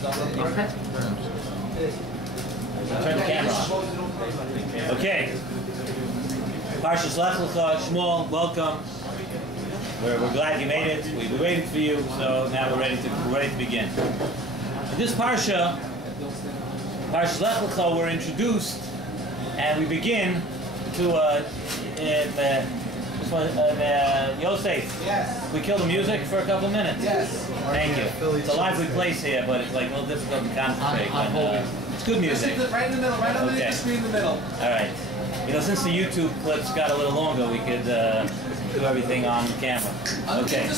Turn the camera on. Okay. Parshas Lech Lecha, Shmuel, welcome. We're glad you made it. We waited for you, so now we're ready to begin. In this parsha, Parshas Lech Lecha, we're introduced, and we begin to Yosef. Yes. We kill the music for a couple of minutes. Yes. Thank you. It's a lively place here, but it's like a little difficult to concentrate. It's good music. Right in the middle, right underneath the screen in the middle. All right. You know, since the YouTube clips got a little longer, we could do everything on camera. Okay.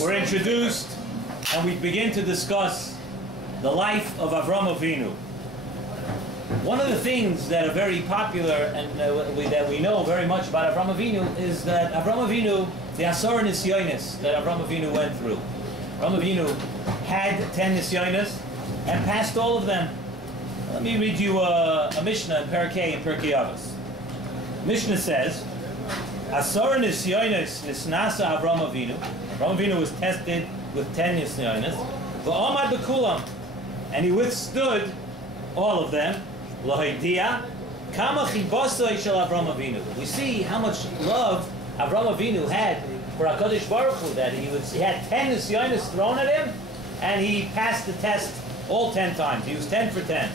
We're introduced, and we begin to discuss the life of Avram Avinu. One of the things that are very popular and that we know very much about Avram Avinu is that Avram Avinu, the Asor Nisyonis that Avram Avinu went through. Avram Avinu had 10 Nisyonis and passed all of them. Let me read you a Mishnah in Perkei and Perkei Avos. Mishnah says, Asor Nisyonis nisnasa Avram Avinu. Avram Avinu was tested with 10 Nisyonis. V'omad b'kulam. And he withstood all of them. We see how much love Avram Avinu had for HaKadosh Baruch Hu, that he had 10 nisyonos thrown at him, and he passed the test all 10 times. He was 10 for 10.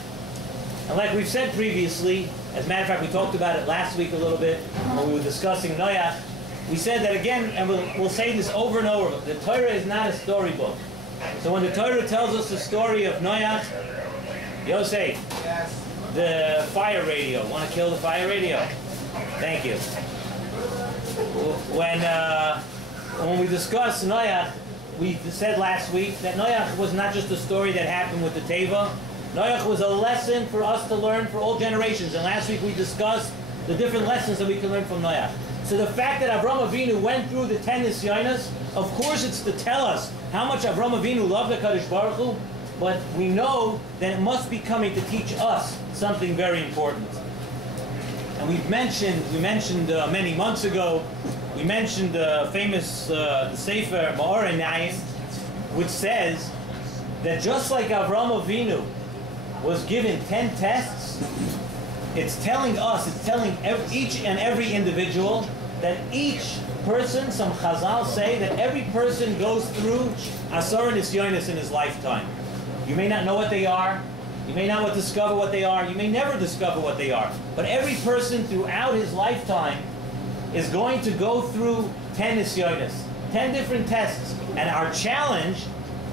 And like we've said previously, as a matter of fact, we talked about it last week a little bit when we were discussing Noach. We said that again, and we'll say this over and over, the Torah is not a storybook. So when the Torah tells us the story of Noach, Yosef, Yes. the fire radio. Want to kill the fire radio? Thank you. When we discussed Noach, we said last week that Noach was not just a story that happened with the Teva. Noach was a lesson for us to learn for all generations. And last week we discussed the different lessons that we can learn from Noach. So the fact that Avram Avinu went through the 10 Nisyonos, of course it's to tell us how much Avram Avinu loved the HaKadosh Baruch Hu, but we know that it must be coming to teach us something very important. And we mentioned many months ago, we mentioned the famous the Sefer Ma'or Einayim, which says that just like Avram Avinu was given 10 tests, it's telling us, it's telling each and every individual that each person, some Chazal say, that every person goes through Asor Nisyonos in his lifetime. You may not know what they are. You may not discover what they are. You may never discover what they are. But every person throughout his lifetime is going to go through 10 nisyonos, 10 different tests. And our challenge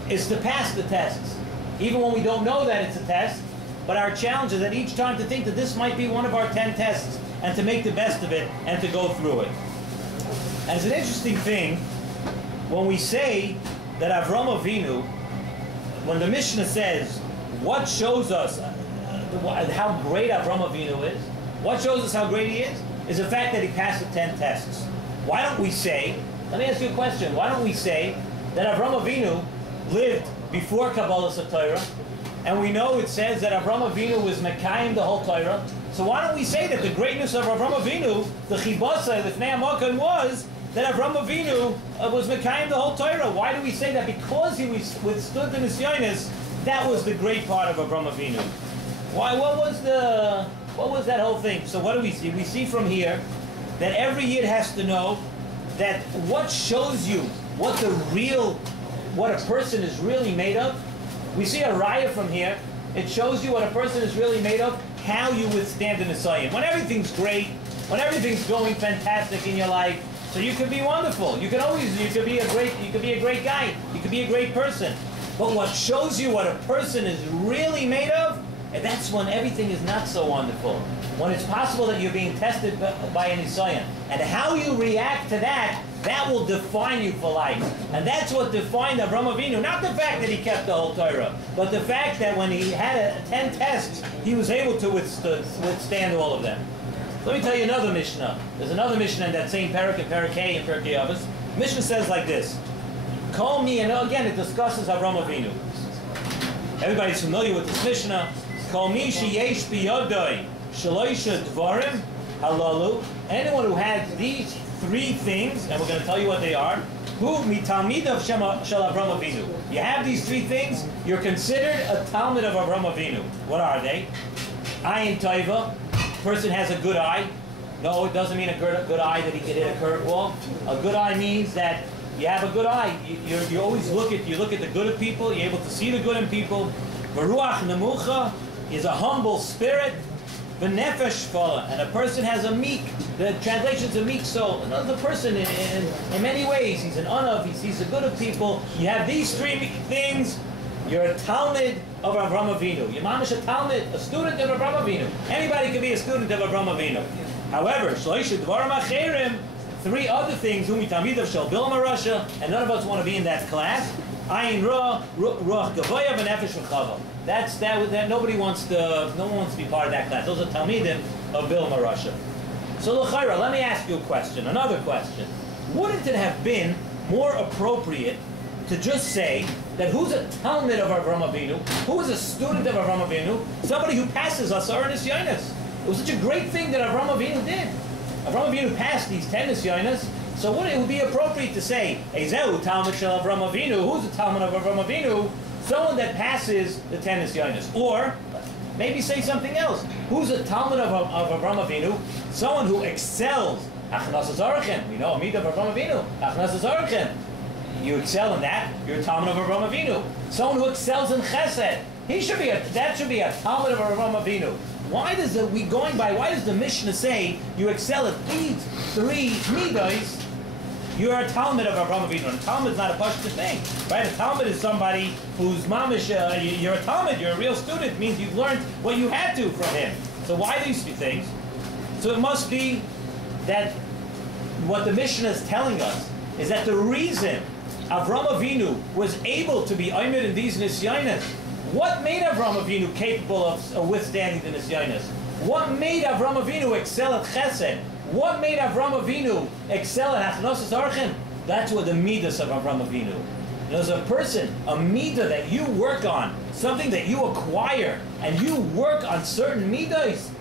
is to pass the tests. Even when we don't know that it's a test, but our challenge is that each time to think that this might be one of our 10 tests and to make the best of it and to go through it. And it's an interesting thing when we say that Avram Avinu, when the Mishnah says, what shows us how great Avram Avinu is, what shows us how great he is the fact that he passed the 10 tests. Why don't we say, let me ask you a question, why don't we say that Avram Avinu lived before Kabbalah Torah, and we know it says that Avram Avinu was Mekayim the whole Torah, so why don't we say that the greatness of Avram Avinu, the Chibasa, the Fnei HaMakan was that Avram Avinu was Mekayim the whole Torah? Why do we say that? Because he withstood the Nisyonos, that was the great part of Avram Avinu. Why? What was that whole thing? So what do we see? We see from here that every Yid has to know that what shows you what a person is really made of. We see a raya from here. It shows you what a person is really made of, how you withstand the Nisyonos. When everything's great, when everything's going fantastic in your life, so you could be wonderful. You could be a great guy. You could be a great person. But what shows you what a person is really made of, and that's when everything is not so wonderful. When it's possible that you're being tested by an Nisayon. And how you react to that, that will define you for life. And that's what defined Avram Avinu. Not the fact that he kept the whole Torah, but the fact that when he had 10 tests, he was able to withstand all of them. Let me tell you another Mishnah. There's another Mishnah in that same Perek and Perekei and Perkei Avos. Mishnah says like this. Call me, and again it discusses Avram Avinu. Everybody's familiar with this Mishnah. Call me sheyesh biyodai shaloisha dvarim halalu. Anyone who has these 3 things, and we're going to tell you what they are. Who mitalmidav shel Avram Avinu? You have these three things. You're considered a talmid of Avram Avinu. What are they? Ayin tova. Person has a good eye. No, it doesn't mean a good eye that he can hit a curveball. A good eye means that you have a good eye. You always look at the good of people. You're able to see the good in people. V'ruach nemucha is a humble spirit. V'nefesh shvala, and a person has a meek. The translation's a meek soul. Another person in many ways, he's an anav. He sees the good of people. You have these three things. You're a talmid of Avram Avinu. You're mamish a talmid, a student of Avram Avinu. Anybody can be a student of Avram Avinu. However, shloisha dvarim acherim, three other things, whom mitamidav shel bilam Russia, and none of us want to be in that class. Ayin ra, ruach gavoya, v'nefesh v'chava. That nobody wants to. No one wants to be part of that class. Those are talmidim of bilam Russia. So l'chayra, let me ask you a question. Another question. Wouldn't it have been more appropriate to just say that who's a talmid of Avram Avinu, who is a student of Avram Avinu, somebody who passes us or nisyonos? It was such a great thing that Avram Avinu did. Avram Avinu passed these 10 nisyonos, so it would be appropriate to say, Ezehu talmid shel Avram Avinu, who's a talmid of Avram Avinu? Someone that passes the 10 nisyonos. Or maybe say something else. Who's a talmid of Avram Avinu? Someone who excels. Achnas Azarchen. We know a midah of Avram Avinu. Achnas Azarchen. You excel in that, you're a talmid of Avram Avinu. Someone who excels in chesed, that should be a talmid of Avram Avinu. Why does the Mishnah say you excel at these three midos? You're a talmid of Avram Avinu. And a talmid is not a pashtus thing, right? A talmid is somebody who's mamish. You're a talmid. You're a real student. It means you've learned what you had to from him. So why these two things? So it must be that what the Mishnah is telling us is that the reason Avram Avinu was able to be Omer in these nisyonos, what made Avram Avinu capable of withstanding the nisyonos? What made Avram Avinu excel at chesed? What made Avram Avinu excel at achnos archen? That's what the midas of Avram Avinu. There's a person, a midah that you work on, something that you acquire, and you work on certain midas.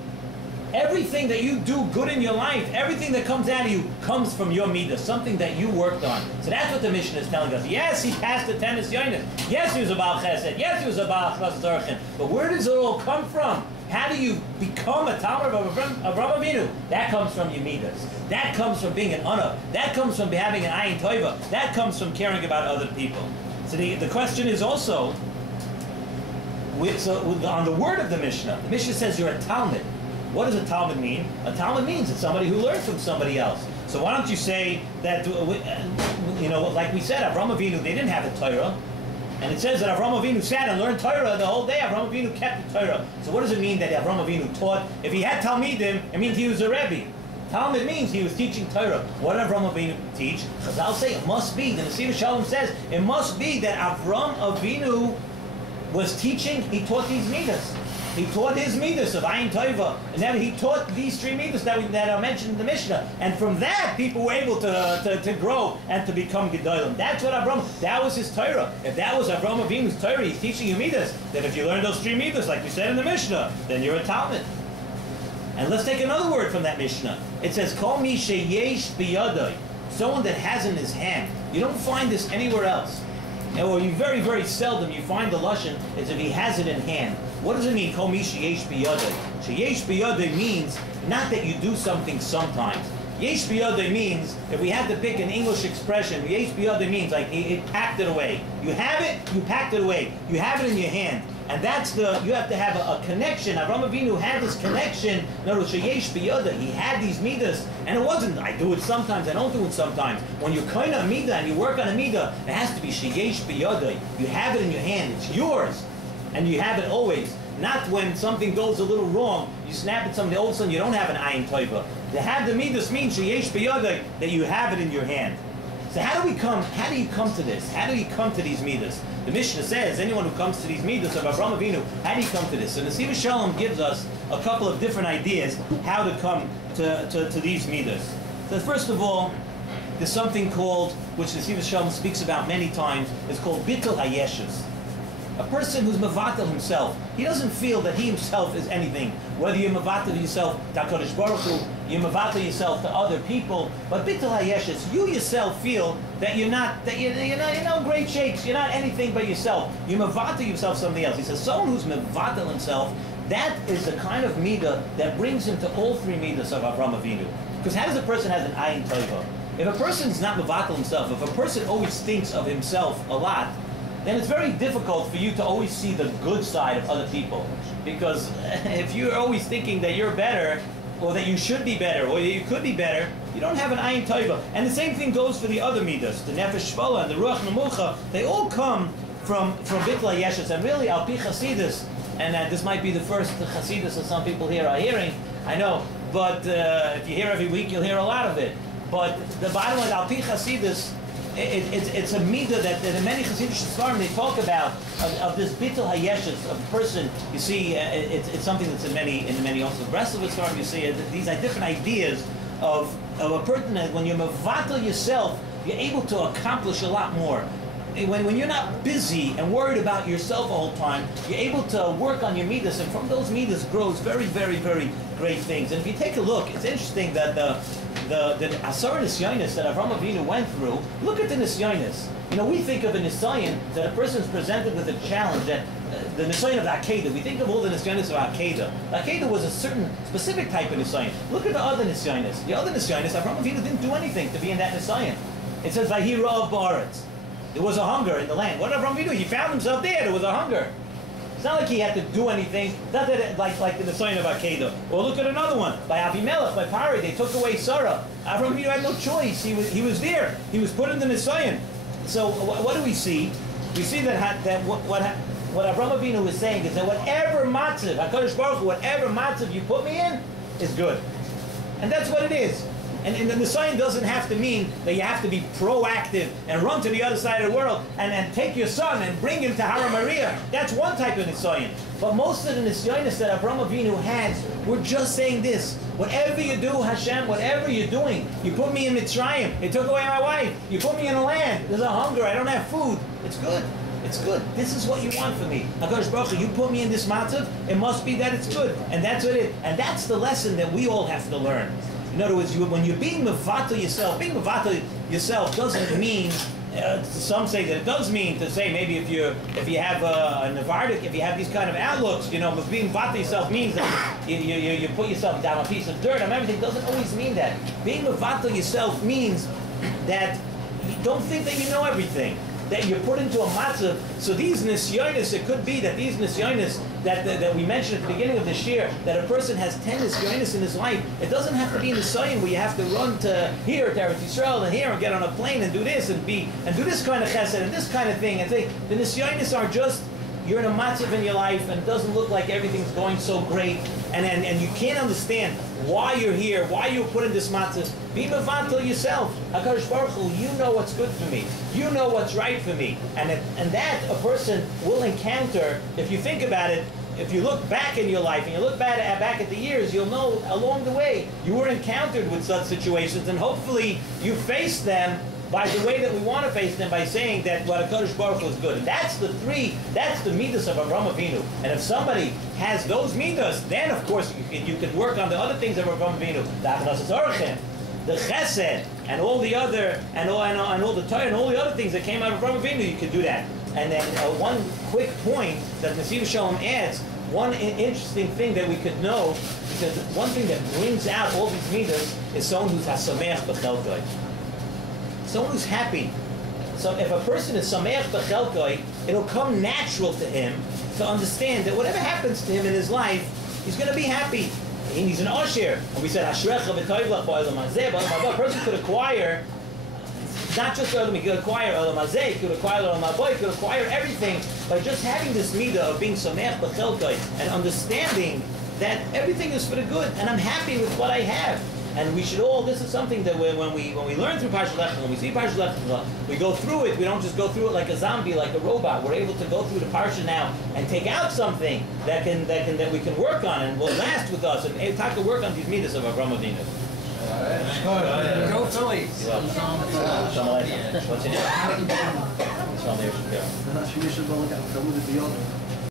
Everything that you do good in your life, everything that comes out of you comes from your midah, something that you worked on. So that's what the Mishnah is telling us. Yes, he passed the 10 nisyonos. Yes, he was a Baal Chesed. Yes, he was a Baal Achnas Archen. But where does it all come from? How do you become a talmid of Avram Avinu? That comes from your midas. That comes from being an anav. That comes from having an ayin tova. That comes from caring about other people. So the question is also, on the word of the Mishnah says you're a talmid. What does a talmid mean? A talmid means it's somebody who learns from somebody else. So why don't you say that, like we said, Avram Avinu, they didn't have the Torah. And it says that Avram Avinu sat and learned Torah the whole day. Avram Avinu kept the Torah. So what does it mean that Avram Avinu taught? If he had Talmidim, it means he was a Rebbe. Talmid means he was teaching Torah. What did Avram Avinu teach? Chazal say it must be, the Nesiv Shalom says, it must be that Avram Avinu was teaching, he taught these midas. He taught his midas of Ayin Tova, and then he taught these three midas that are mentioned in the Mishnah. And from that, people were able to grow and to become Gedolim. That's what that was his Torah. If that was Avram Avinu's Torah, he's teaching you midas, then if you learn those three midas, like we said in the Mishnah, then you're a Talmid. And let's take another word from that Mishnah. It says, Kol mi sheyesh biyadai, someone that has in his hand. You don't find this anywhere else. Or you very, very seldom you find the lashon is if he has it in hand. What does it mean? Kol mi sheyesh biyadai. Sheyesh biyadai means not that you do something sometimes. Yesh biyadai means, if we had to pick an English expression, yesh biyadai means like it packed it away. You have it, you packed it away. You have it in your hand. And that's you have to have a connection. Avram Avinu had this connection. In other words, sheyesh biyadai, he had these midas. And it wasn't, I do it sometimes, I don't do it sometimes. When you're kind of a midah and you work on a midah, it has to be sheyesh biyadai. You have it in your hand, it's yours. And you have it always. Not when something goes a little wrong, you snap at something, all of a sudden you don't have an ayin tova. To have the midas means sheyesh biyadai, that you have it in your hand. So how do you come to this? How do you come to these midas? The Mishnah says, anyone who comes to these midas of Avram Avinu, how do you come to this? So Nesiv Shalom gives us a couple of different ideas how to come to these midas. So first of all, there's something called, which Nesiv Shalom speaks about many times, it's called Bittul HaYeshus. A person who's mevatel himself, he doesn't feel that he himself is anything. Whether you're mevatel yourself to HaKadosh Baruch Hu, you mevatel yourself to other people, but bittul hayeshes, you yourself feel that you're no great shakes, you're not anything but yourself. You mevatel yourself something else. He says someone who's mevatel himself, that is the kind of midah that brings him to all three midas of Avraham Avinu. Because how does a person have an ayin tova? If a person's not mevatel himself, if a person always thinks of himself a lot, then it's very difficult for you to always see the good side of other people. Because if you're always thinking that you're better, or that you should be better, or that you could be better, you don't have an ayin tova. And the same thing goes for the other midas, the nefesh shvala and the ruach nemucha. They all come from bittul hayeshes, and really al pi chasidus. And this might be the first chasidus that some people here are hearing, I know, but if you hear every week, you'll hear a lot of it. But the bottom line, al pi chasidus, it's a midah that in many Hasidic Svarim they talk about of this bittul hayeshes of a person. You see, it's something that's in many also Breslov Svarim. You see these are different ideas of a person that when you're mevatel yourself, you're able to accomplish a lot more. When you're not busy and worried about yourself all the time, you're able to work on your midas, and from those midas grows very, very, very great things. And if you take a look, it's interesting that the Asar Nisyonis that Avraham Avinu went through, look at the Nisyonis. You know, we think of a Nisyon that a person is presented with a challenge, that the Nisyon of the Akedah, we think of all the Nisyonis of Akedah. The Akedah was a certain specific type of Nisyon. Look at the other Nisyonis. The other Nisyonis, Avraham Avinu didn't do anything to be in that Nisyon. It says, Vahi Ra'av Ba'aretz. There was a hunger in the land. What did Avraham Avinu do? He found himself there. There was a hunger. It's not like he had to do anything. Not that like the sign of Akedah. Or look at another one. By Avimelech, by Pari, they took away Sarah. Avraham Avinu had no choice. He was there. He was put in the Nisayan. So what do we see? We see that what Avraham Avinu is saying is that whatever matzav, HaKadosh Baruch Hu, whatever matzav you put me in, is good. And that's what it is. And the Nisayan doesn't have to mean that you have to be proactive and run to the other side of the world and take your son and bring him to Hara Maria. That's one type of Nisayan. But most of the Nisayanis that Avraham Avinu had were just saying this: whatever you do, Hashem, whatever you're doing, you put me in Mitzrayim, you took away my wife, you put me in a land, there's a hunger, I don't have food. It's good. It's good. This is what you want for me. HaKadosh Baruch Hu, you put me in this matzav, it must be that it's good. And that's what it is. And that's the lesson that we all have to learn. In other words, when you're being mevatel yourself, being mevatel yourself doesn't mean, some say that it does mean to say maybe if you have a Navardic, if you have these kind of outlooks, you know, but being mevatel yourself means that you put yourself down a piece of dirt and everything. Doesn't always mean that. Being mevatel yourself means that you don't think that you know everything, that you're put into a matzav. So these nisyonis, it could be that these nisyonis that we mentioned at the beginning of this year, that a person has 10 nisyonis in his life. It doesn't have to be nisyon where you have to run to here, to Eretz Yisrael, and here, and get on a plane and do this, and do this kind of chesed, and this kind of thing. And say, the nisyonis are just, you're in a matzav in your life, and it doesn't look like everything's going so great, and you can't understand why you're here, why you were put in this matzav. Be mevatel yourself. HaKadosh Baruch Hu, you know what's good for me. You know what's right for me. And that a person will encounter, if you think about it, if you look back in your life and you look back at the years, you'll know along the way you were encountered with such situations, and hopefully you faced them by the way that we want to face them, by saying that what HaKadosh Baruch Hu is good. And that's the midas of Avraham Avinu. And if somebody has those midas, then of course you can work on the other things of Avraham Avinu. The chesed, and all the other, and all the Torah, and all the other things that came out of Avraham Avinu, you can do that. And then one quick point that Nesiv Shalom adds, one interesting thing that we could know, because one thing that brings out all these midas is someone who's hasameach b'chelkoi. Someone who's happy. So if a person is sameach b'chelkoi, it'll come natural to him to understand that whatever happens to him in his life, he's going to be happy. He's an Osher. And we said, Ashrecha v'toivlach ba'olam hazeh. But a person could acquire, not just Olam, he could acquire Olam hazeh, he could acquire Olam haba, he could acquire everything by just having this midah of being sameach b'chelkoi and understanding that everything is for the good, and I'm happy with what I have. And we should all, this is something that when we learn through Parshas Lech Lecha, when we see Parshas Lech Lecha, we go through it, we don't just go through it like a zombie, like a robot. We're able to go through the Parsha now and take out something that we can work on and will last with us, and talk to work on these midas of Avraham Avinu. Go Phillies! What's your name? Shal Neir Shapiro. She should go look at the film with the